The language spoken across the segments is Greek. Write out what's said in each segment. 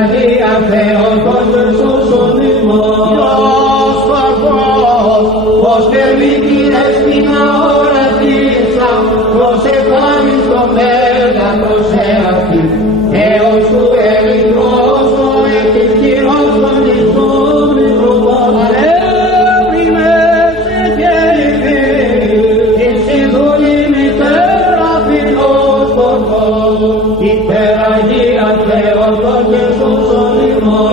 υπεραγία Θεότος σώσον ημών. Υιός Παπός, ως περμήτηρες την αορατήσα, προσεχάμεις το μέγα προσεαυτή, έως του ελικρός ο εκκυρός των ηθών ευρωπών. Αλεύριμες και η συνδούλη μητέρα φιλός πορτός, υπεραγία Θεότος και σώσον ημών.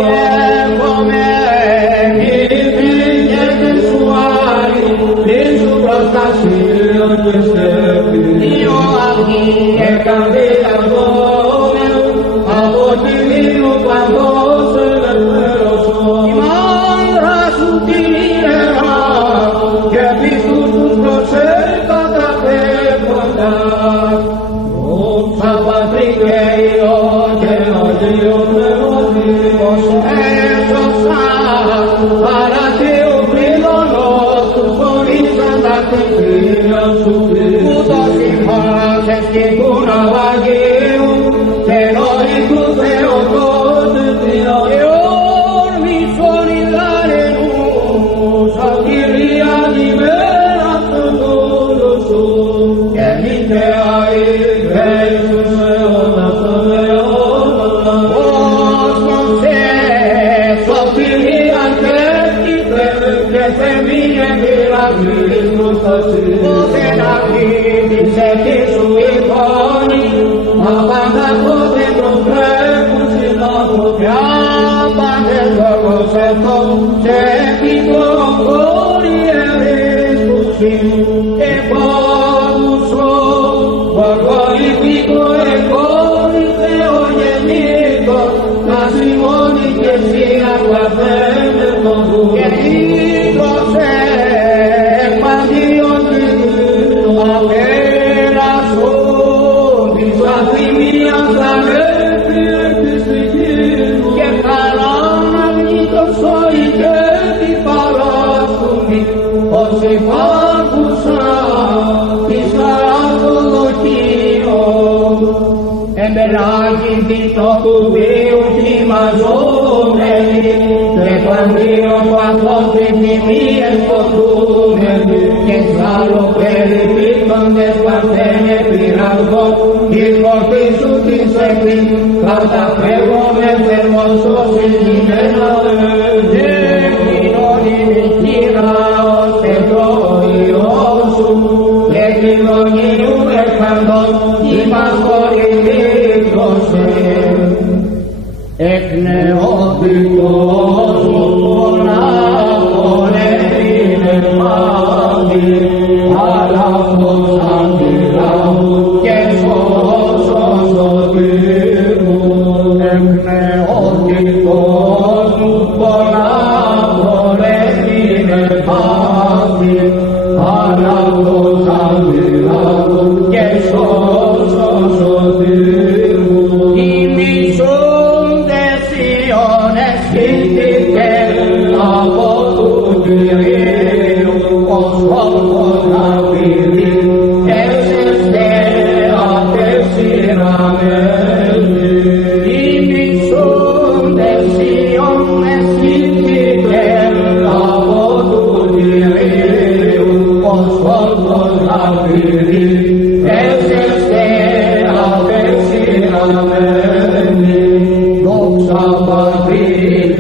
Doxa Patri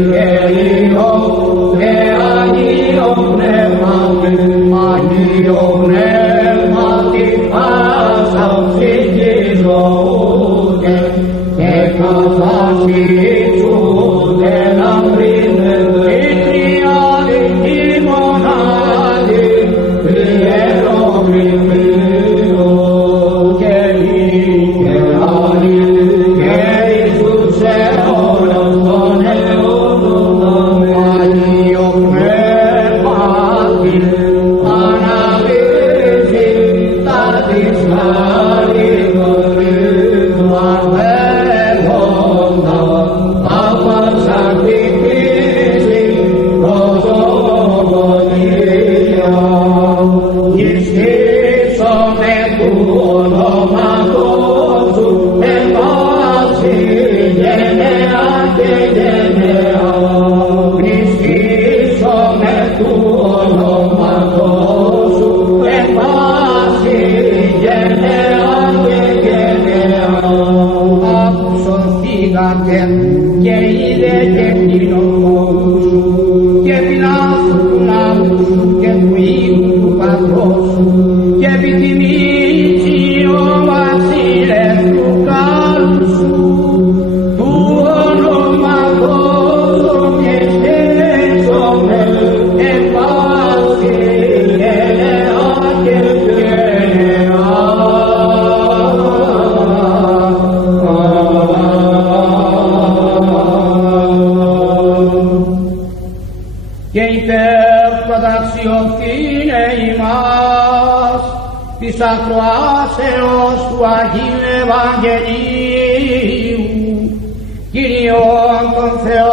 και είδε και κτηνοτρόφους σου και πεινάσου του λαού σου και του οίκου του πατρός σου και επιτιμήσει ο βασίλες του κάλου σου του ονόματος ομιεστέσομαι εν πάση γενεά και γενεά. Και υπερπαταξιωθήνε ημάς της ακροάσεως του Αγίου Ευαγγελίου, Κύριον τον Θεό